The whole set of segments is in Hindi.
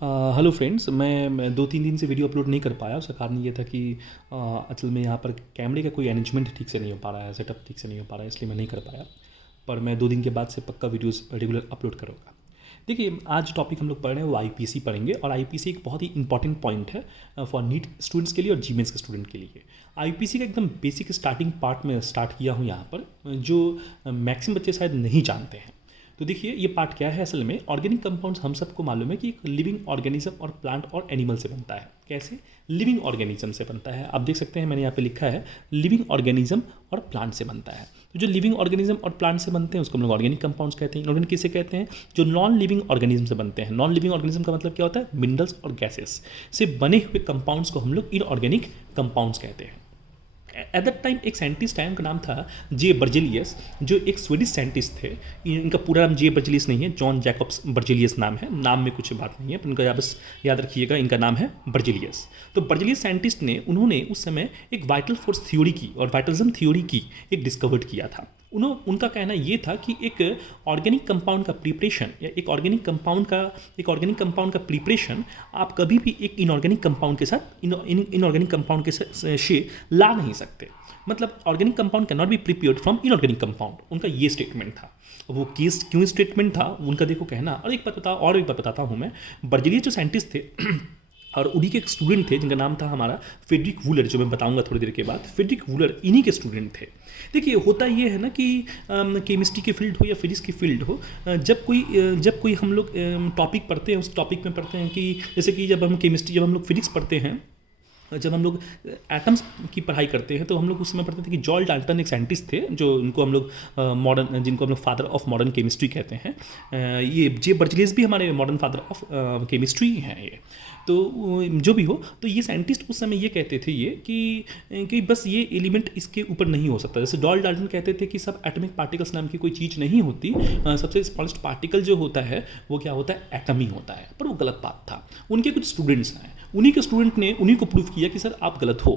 हेलो फ्रेंड्स, मैं 2-3 दिन से वीडियो अपलोड नहीं कर पाया। उसका कारण ये था कि असल में यहाँ पर कैमरे का कोई अरेंजमेंट ठीक से नहीं हो पा रहा है, सेटअप ठीक से नहीं हो पा रहा है, इसलिए मैं नहीं कर पाया। पर मैं 2 दिन के बाद से पक्का वीडियोस रेगुलर अपलोड करूँगा। देखिए, आज टॉपिक हम लोग पढ़ रहे हैं वो आईपीसी पढ़ेंगे, और आईपीसी एक बहुत ही इंपॉर्टेंट पॉइंट है फॉर नीट स्टूडेंट्स के लिए और जीमेंस के स्टूडेंट के लिए। आईपीसी का एकदम बेसिक स्टार्टिंग पार्ट में स्टार्ट किया हूँ यहाँ पर, जो मैक्सिमम बच्चे शायद नहीं जानते हैं। तो देखिए, ये पार्ट क्या है। असल में ऑर्गेनिक कंपाउंड्स हम सबको मालूम है कि एक लिविंग ऑर्गेनिज्म और प्लांट और एनिमल से बनता है। कैसे? लिविंग ऑर्गेनिज्म से बनता है। आप देख सकते हैं, मैंने यहाँ पे लिखा है लिविंग ऑर्गेनिज्म और प्लांट से बनता है। तो जो लिविंग ऑर्गेनिज्म और प्लांट से बनते हैं उसको हम लोग ऑर्गेनिक कंपाउंड्स कहते हैं। इनऑर्गेनिक किसे कहते हैं? जो नॉन लिविंग ऑर्गेनिज्म से बनते हैं। नॉन लिविंग ऑर्गेनिज्म का मतलब क्या होता है? मिनरल्स और गैसेस से बने हुए कंपाउंड्स को हम लोग इनऑर्गेनिक कंपाउंड्स कहते हैं। एट दैट टाइम एक साइंटिस्ट है, उनका नाम था जे बर्जेलियस, जो एक स्वीडिश साइंटिस्ट थे। इनका पूरा नाम जे बर्जेलियस नहीं है, जॉन जैकब्स बर्जेलियस नाम है। नाम में कुछ बात नहीं है, पर इनका बस याद रखिएगा, इनका नाम है बर्जेलियस। तो बर्जेलियस साइंटिस्ट ने उन्होंने उस समय एक वाइटल फोर्स थ्योरी की और वाइटलिज्म थ्योरी की एक डिस्कवर्ड किया था। उनका कहना ये था कि एक ऑर्गेनिक कंपाउंड का प्रिपरेशन या एक ऑर्गेनिक कंपाउंड का प्रिपरेशन आप कभी भी एक इनऑर्गेनिक कंपाउंड के साथ इनऑर्गेनिक कंपाउंड के से ला नहीं सकते। मतलब organic compound can not be prepared from inorganic compound. उनका ये स्टेटमेंट था। वो केस क्यों स्टेटमेंट था उनका, देखो कहना। और एक बात बताता हूँ मैं। बर्जेलियस जो साइंटिस्ट थे और उन्हीं के एक स्टूडेंट थे जिनका नाम था हमारा फ्रेडरिक वूलर, जो मैं बताऊंगा थोड़ी देर के बाद। फ्रेडरिक वूलर इन्हीं के स्टूडेंट थे। देखिए, होता ये है ना कि केमिस्ट्री की फील्ड हो या फिजिक्स की फील्ड हो, जब कोई हम लोग टॉपिक पढ़ते हैं, उस टॉपिक में पढ़ते हैं कि जैसे कि जब हम लोग फिजिक्स पढ़ते हैं, जब हम लोग एटम्स की पढ़ाई करते हैं, तो हम लोग उस समय पढ़ते थे कि जॉल डाल्टन एक साइंटिस्ट थे, जो जिनको हम लोग फादर ऑफ मॉडर्न केमिस्ट्री कहते हैं। ये जे बर्जेलियस भी हमारे मॉडर्न फादर ऑफ केमिस्ट्री हैं ये। तो जो भी हो, तो ये साइंटिस्ट उस समय ये कहते थे कि बस ये एलिमेंट इसके ऊपर नहीं हो सकता। जैसे जॉल डाल्टन कहते थे कि सब एटॉमिक पार्टिकल्स नाम की कोई चीज़ नहीं होती, सबसे स्मॉलेस्ट पार्टिकल जो होता है वो क्या होता है? एटम ही होता है। पर वो गलत बात था। उनके कुछ स्टूडेंट्स हैं, उन्हीं के स्टूडेंट ने उन्हीं को प्रूव किया कि सर आप गलत हो।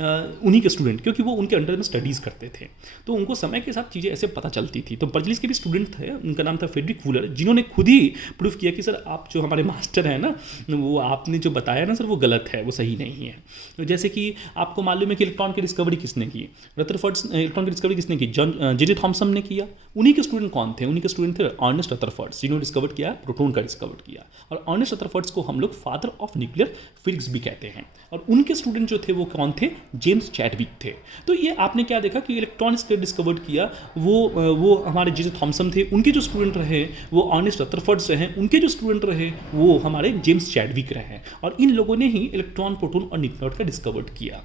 उन्हीं के स्टूडेंट, क्योंकि वो उनके अंडर में स्टडीज़ करते थे, तो उनको समय के साथ चीज़ें ऐसे पता चलती थी। तो बर्जेलियस के भी स्टूडेंट थे, उनका नाम था फ्रेडरिक वूलर, जिन्होंने खुद ही प्रूव किया कि सर आप जो हमारे मास्टर हैं ना, वो आपने जो बताया ना सर, वो गलत है, वो सही नहीं है। तो जैसे कि आपको मालूम है कि इलेक्ट्रॉन की डिस्कवरी किसने की? रदरफोर्ड। इलेक्ट्रॉन की डिस्कवरी किसने की? जे थॉमसन ने किया। उन्हीं के स्टूडेंट कौन थे? उन्हीं के स्टूडेंट थे अर्नेस्ट रदरफोर्ड, जिन्होंने डिस्कवर किया प्रोटॉन का डिस्कवर किया। और अर्नेस्ट रदरफोर्ड को हम लोग फादर ऑफ न्यूक्लियर फिजिक्स भी कहते हैं। और उनके स्टूडेंट जो थे वो कौन थे? जेम्स चैडविक थे। तो ये आपने क्या देखा कि इलेक्ट्रॉन डिस्कवर्ड किया, वो हमारे जे थॉमसन थे। उनके जो स्टूडेंट रहे वो अर्नेस्ट रदरफोर्ड रहे। उनके जो स्टूडेंट रहे वो हमारे जेम्स चैडविक रहे। और इन लोगों ने ही इलेक्ट्रॉन, प्रोटॉन और न्यूक्लियॉन का डिस्कवर्ड किया।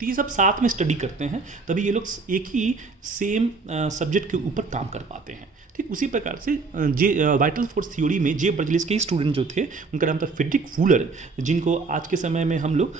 तो ये सब साथ में स्टडी करते हैं, तभी ये लोग एक ही सेम सब्जेक्ट के ऊपर काम कर पाते हैं। ठीक उसी प्रकार से वाइटल फोर्स थ्योरी में जे बर्जेलियस के स्टूडेंट जो थे, उनका नाम था फ्रेडरिक वूलर, जिनको आज के समय में हम लोग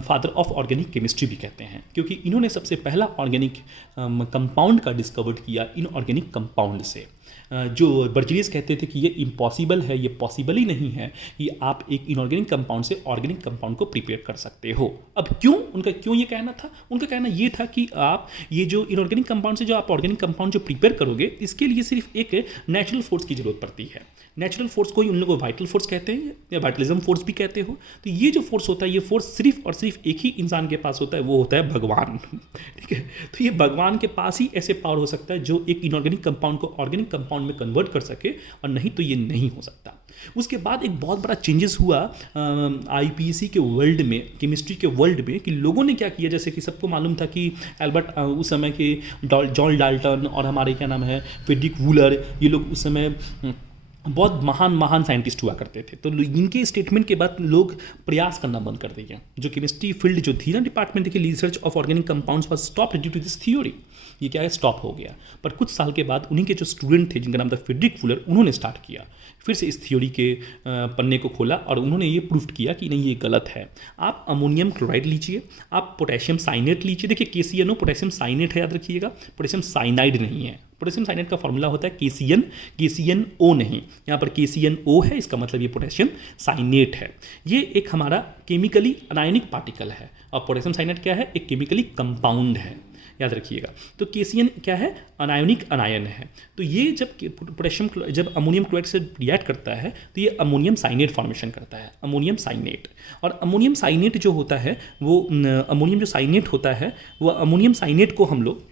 फादर ऑफ ऑर्गेनिक केमिस्ट्री भी कहते हैं, क्योंकि इन्होंने सबसे पहला ऑर्गेनिक कंपाउंड का डिस्कवर्ड किया इनऑर्गेनिक कंपाउंड से। जो बर्जेलियस कहते थे कि ये इम्पॉसिबल है, ये पॉसिबल ही नहीं है कि आप एक इनऑर्गेनिक कंपाउंड से ऑर्गेनिक कंपाउंड को प्रिपेयर कर सकते हो। अब उनका क्यों ये कहना था? उनका कहना ये था कि आप ये जो इनऑर्गेनिक कंपाउंड से जो आप ऑर्गेनिक कंपाउंड जो प्रिपेयर करोगे, इसके लिए सिर्फ एक नेचुरल फोर्स की जरूरत पड़ती है। नेचुरल फोर्स को ही उन लोगों को वाइटल फोर्स कहते हैं या वाइटलिज्म फोर्स भी कहते हो। तो ये जो फोर्स होता है, ये फोर्स सिर्फ और सिर्फ एक ही इंसान के पास होता है, वो होता है भगवान। ठीक है, तो ये भगवान के पास ही ऐसे पावर हो सकता है जो एक इनऑर्गेनिक कंपाउंड को ऑर्गेनिक कंपाउंड में कन्वर्ट कर सके, और नहीं तो ये नहीं हो सकता। उसके बाद एक बहुत बड़ा चेंजेस हुआ आईपीसी के वर्ल्ड में, केमिस्ट्री के वर्ल्ड में, कि लोगों ने क्या किया। जैसे कि सबको मालूम था कि एल्बर्ट उस समय के जॉन डाल्टन और हमारे क्या नाम है फ्रेडरिक वूलर, ये लोग उस समय बहुत महान साइंटिस्ट हुआ करते थे। तो इनके स्टेटमेंट के बाद लोग प्रयास करना बंद कर दिए। जो केमिस्ट्री फील्ड जो थी ना, डिपार्टमेंट देखिए, research of organic compounds was stop due to this theory. ये क्या है? स्टॉप हो गया। पर कुछ साल के बाद उन्हीं के जो स्टूडेंट थे, जिनका नाम था फ्रेडरिक वूलर, उन्होंने स्टार्ट किया, फिर से इस थ्योरी के पन्ने को खोला, और उन्होंने ये प्रूव किया कि नहीं, ये गलत है। आप अमोनियम क्लोराइड लीजिए, आप पोटेशियम साइनेट लीजिए। देखिए, KCNO पोटेशियम साइनेट है, याद रखिएगा, पोटेशियम साइनाइड नहीं है। पोटेशियम साइनेट का फॉर्मूला होता है KCNO नहीं, यहाँ पर KCNO है, इसका मतलब ये पोटेशियम साइनेट है। ये एक हमारा केमिकली अनायनिक पार्टिकल है। और पोटेशियम साइनेट क्या है? एक केमिकली कंपाउंड है। याद रखिएगा। तो KCN क्या है, अनायोनिक अनायन है। तो ये जब अमोनियम क्लोराइड से रिएक्ट करता है तो ये अमोनियम साइनेट फॉर्मेशन करता है, अमोनियम साइनेट। और अमोनियम साइनेट जो होता है वो अमोनियम जो साइनेट होता है वो अमोनियम साइनेट को हम लोग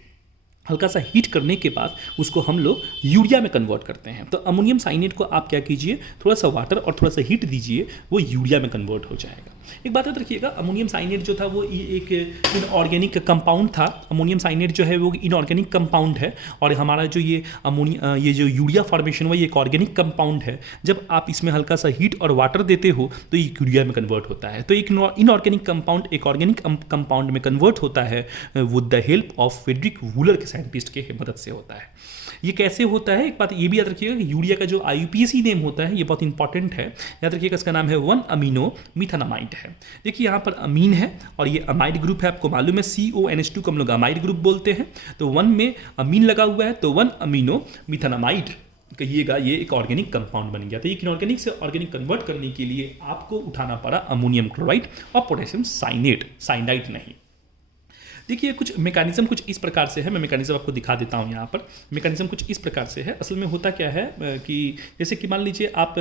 हल्का सा हीट करने के बाद उसको हम लोग यूरिया में कन्वर्ट करते हैं। तो अमोनियम साइनेट को आप क्या कीजिए, थोड़ा सा वाटर और थोड़ा सा हीट दीजिए, वो यूरिया में कन्वर्ट हो जाएगा। एक बात याद रखिएगा, अमोनियम साइनेट जो था वो एक इनऑर्गेनिक कंपाउंड था। अमोनियम साइनेट जो है वो इनऑर्गेनिक कंपाउंड है और हमारा जो ये जो यूरिया फॉर्मेशन हुआ ये एक ऑर्गेनिक कंपाउंड है। जब आप इसमें हल्का सा हीट और वाटर देते हो तो ये यूरिया में कन्वर्ट होता है। तो एक इनऑर्गेनिक कंपाउंड एक ऑर्गेनिक कंपाउंड में कन्वर्ट होता है with the help of Friedrich Wohler के साइंटिस्ट के मदद से होता है। ये कैसे होता है, एक बात ये भी याद रखिएगा कि यूरिया का जो IUPAC नेम होता है ये बहुत इंपॉर्टेंट है, याद रखिएगा। इसका नाम है 1-अमीनो मिथानामाइड है। देखिए यहाँ पर अमीन है और ये अमाइड ग्रुप है, आपको मालूम है CONH2 को हम लोग अमाइड ग्रुप बोलते हैं। तो 1 में अमीन लगा हुआ है तो 1-अमीनो मिथानामाइड कहिएगा, ये एक ऑर्गेनिक कंपाउंड बन गया। तो ये इनऑर्गेनिक से ऑर्गेनिक कन्वर्ट करने के लिए आपको उठाना पड़ा अमोनियम क्लोराइड और पोटेशियम साइनाइड नहीं। देखिए कुछ मैकेनिज्म कुछ इस प्रकार से है, मैं मैकेनिज्म आपको दिखा देता हूँ। यहाँ पर मैकेनिज्म कुछ इस प्रकार से है। असल में होता क्या है कि जैसे कि मान लीजिए आप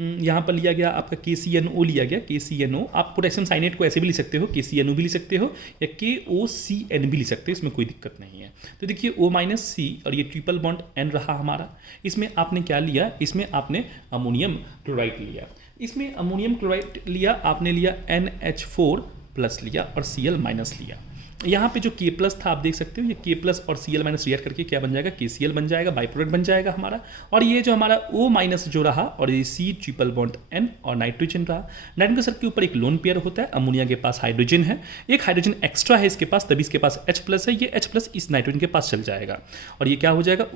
यहाँ पर लिया गया आपका KCNO लिया गया, KCNO। आप पोटेशियम साइनेट को ऐसे भी लिख सकते हो, KCNO भी लिख सकते हो या KOCN भी लिख सकते हो, इसमें कोई दिक्कत नहीं है। तो देखिए O-C और ये ट्रिपल बॉन्ड N रहा हमारा। इसमें आपने क्या लिया, इसमें आपने अमोनियम क्लोराइड लिया। इसमें अमोनियम क्लोराइड लिया, आपने लिया NH4+ लिया और Cl- लिया। यहाँ पे जो K+ था आप देख सकते हो, ये K+ और Cl- रिएक्ट करके क्या बन जाएगा, KCl बन जाएगा, बाई प्रोडक्ट बन जाएगा हमारा। और ये जो हमारा O- जो रहा और ये C∼N और नाइट्रोजन रहा। नाइट्रोजन के सर के ऊपर एक लोन पेयर होता है, अमोनिया के पास हाइड्रोजन है, एक हाइड्रोजन एक्स्ट्रा है इसके पास, तभी इसके पास H+ है। ये H+ इस नाइट्रोजन के पास चल जाएगा और ये क्या हो जाएगा,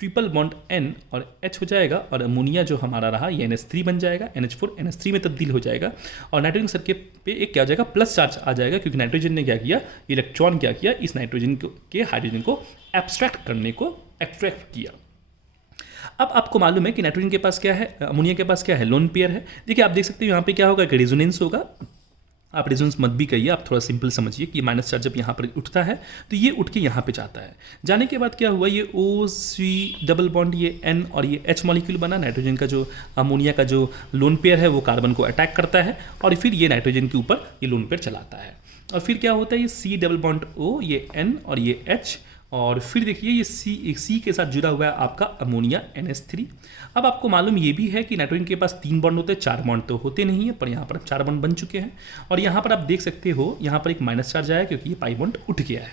O-C∼N और H हो जाएगा और अमोनिया जो हमारा रहा ये NH3 बन जाएगा, NH4 NH3 में तब्दील हो जाएगा और नाइट्रोजन सर्किल पे एक क्या हो जाएगा, प्लस चार्ज आ जाएगा, क्योंकि नाइट्रोजन ने क्या किया, इलेक्ट्रॉन क्या किया, इस नाइट्रोजन के हाइड्रोजन को एक्सट्रैक्ट किया। अब आपको मालूम है कि नाइट्रोजन के पास क्या है, अमोनिया के पास क्या है, लोन पेयर है। देखिए आप देख सकते हो यहाँ पे क्या होगा, कि रेजोनेंस होगा। आप रेजोनेंस मत भी कहिए, आप थोड़ा सिंपल समझिए कि माइनस चार्ज जब यहाँ पर उठता है तो ये उठ के यहाँ पे जाता है। जाने के बाद क्या हुआ, ये O-C ये N और ये H मॉलिक्यूल बना। नाइट्रोजन का जो अमोनिया का जो लोन पेयर है वो कार्बन को अटैक करता है और फिर ये नाइट्रोजन के ऊपर ये लोन पेयर चलाता है। और फिर क्या होता है, ये C∼O ये N और ये H और फिर देखिए ये C के साथ जुड़ा हुआ है आपका अमोनिया NH3। अब आपको मालूम ये भी है कि नाइट्रोजन के पास 3 बॉन्ड होते हैं, 4 बॉन्ड तो होते नहीं है, पर यहाँ पर 4 बॉन्ड बन चुके हैं। और यहाँ पर आप देख सकते हो यहाँ पर एक माइनस चार्ज आया क्योंकि ये पाई बॉन्ड उठ गया है।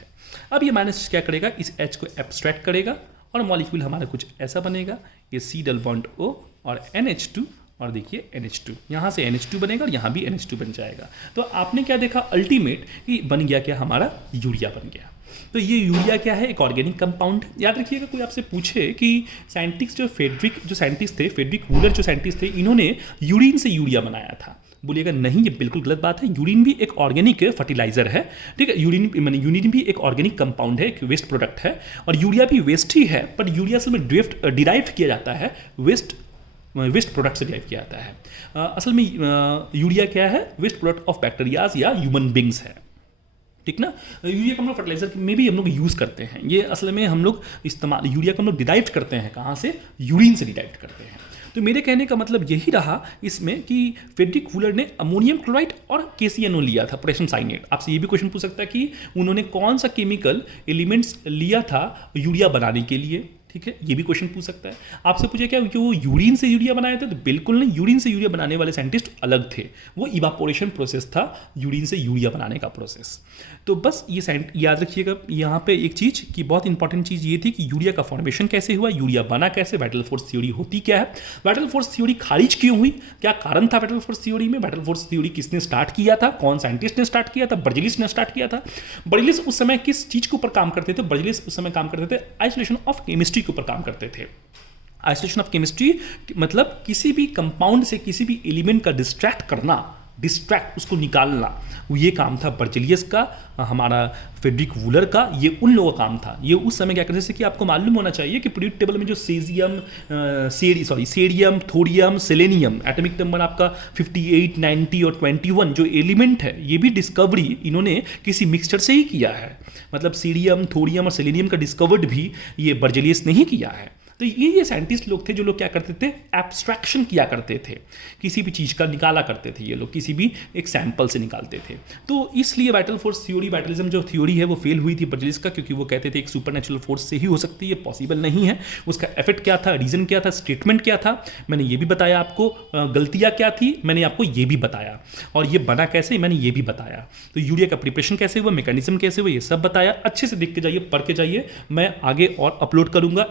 अब ये माइनस क्या करेगा, इस H को एब्स्ट्रैक्ट करेगा और मॉलिक्यूल हमारा कुछ ऐसा बनेगा, ये C∼O और NH2 और देखिए NH2, यहाँ से NH2 बनेगा और यहाँ भी NH2 बन जाएगा। तो आपने क्या देखा, अल्टीमेट कि बन गया क्या, हमारा यूरिया बन गया। तो ये यूरिया क्या है, एक ऑर्गेनिक कंपाउंड। याद रखिएगा, कोई आपसे पूछे कि साइंटिस्ट जो फ्रेडरिक वूलर जो साइंटिस्ट थे, इन्होंने यूरिन से यूरिया बनाया था, बोलिएगा नहीं, ये बिल्कुल गलत बात है। यूरिन भी एक ऑर्गेनिक फर्टिलाइजर है, ठीक है। यूरिन भी एक ऑर्गेनिक कंपाउंड है, एक वेस्ट प्रोडक्ट है और यूरिया भी वेस्ट ही है, पर यूरिया से डिराइव किया जाता है, वेस्ट प्रोडक्ट से डिराइव किया जाता है। असल में यूरिया क्या है, वेस्ट प्रोडक्ट ऑफ बैक्टीरियाज या ह्यूमन बींग्स है, ठीक ना। यूरिया को हम लोग फर्टिलाइजर में भी हम लोग यूज़ करते हैं। ये असल में हम लोग इस्तेमाल यूरिया को हम लोग डिराइव करते हैं, कहाँ से, यूरिन से डिराइव करते हैं। तो मेरे कहने का मतलब यही रहा इसमें कि फ्रेडरिक वूलर ने अमोनियम क्लोराइड और KCNO लिया था, पोटेशियम साइनेट। आपसे ये भी क्वेश्चन पूछ सकता है कि उन्होंने कौन सा केमिकल एलिमेंट्स लिया था यूरिया बनाने के लिए, ठीक है, ये भी क्वेश्चन पूछ सकता है। आपसे पूछे क्या कि वो यूरिन से यूरिया बनाया था, तो बिल्कुल नहीं, यूरिन से यूरिया बनाने वाले साइंटिस्ट अलग थे, वो इवापोरेशन प्रोसेस था यूरिन से यूरिया बनाने का प्रोसेस। तो बस ये याद रखिएगा यहाँ पे एक चीज़ की बहुत इंपॉर्टेंट चीज़ ये थी कि यूरिया का फॉर्मेशन कैसे हुआ, यूरिया बना कैसे, वाइटल फोर्स थ्योरी होती क्या है, वाइटल फोर्स थ्योरी खारिज क्यों हुई, क्या कारण था वाइटल फोर्स थ्योरी में, वाइटल फोर्स थ्योरी किसने स्टार्ट किया था, कौन साइंटिस्ट ने स्टार्ट किया था, बर्जेलिस ने स्टार्ट किया था। बर्जेलिस उस समय किस चीज़ के ऊपर काम करते थे, बर्जेलिस उस समय काम करते थे आइसोलेशन ऑफ केमिस्ट्री के ऊपर काम करते थे। आइसोलेशन ऑफ केमिस्ट्री मतलब किसी भी कंपाउंड से किसी भी एलिमेंट का डिस्ट्रैक्ट करना, डिस्ट्रैक्ट, उसको निकालना, वो ये काम था बर्जेलियस का, हमारा फ्रेडरिक वूलर का, ये उन लोगों का काम था। ये उस समय क्या करते थे कि आपको मालूम होना चाहिए कि पीरियड टेबल में जो cerium, thorium, selenium, atomic number आपका 58, 90 और 21 जो एलिमेंट है, ये भी डिस्कवरी इन्होंने किसी मिक्सचर से ही किया है। मतलब सीरियम, थोरियम और सेलेनियम का डिस्कवर्ड भी ये बर्जेलियस ने ही किया है। तो ये साइंटिस्ट लोग थे जो लोग क्या करते थे, एब्स्ट्रैक्शन किया करते थे, किसी भी चीज़ का निकाला करते थे, ये लोग किसी भी एक सैंपल से निकालते थे। तो इसलिए वाइटल फोर्स थ्योरी, वाइटलिज्म जो थ्योरी है वो फेल हुई थी बर्जेलिस का, क्योंकि वो कहते थे एक सुपरनेचुरल फोर्स से ही हो सकती है, पॉसिबल नहीं है। उसका इफेक्ट क्या था, रीजन क्या था, स्टेटमेंट क्या था, मैंने ये भी बताया आपको, गलतियाँ क्या थी मैंने आपको ये भी बताया, और ये बना कैसे मैंने ये भी बताया। तो यूरिया का प्रिपरेशन कैसे हुआ, मैकेनिज्म कैसे हुआ, ये सब बताया। अच्छे से देख के जाइए, पढ़ के जाइए, मैं आगे और अपलोड करूँगा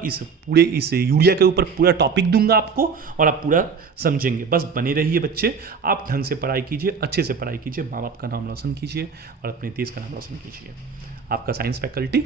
इस यूरिया के ऊपर, पूरा टॉपिक दूंगा आपको और आप पूरा समझेंगे। बस बने रहिए बच्चे, आप ढंग से पढ़ाई कीजिए, अच्छे से पढ़ाई कीजिए, माँ बाप का नाम रोशन कीजिए और अपने देश का नाम रोशन कीजिए। आपका साइंस फैकल्टी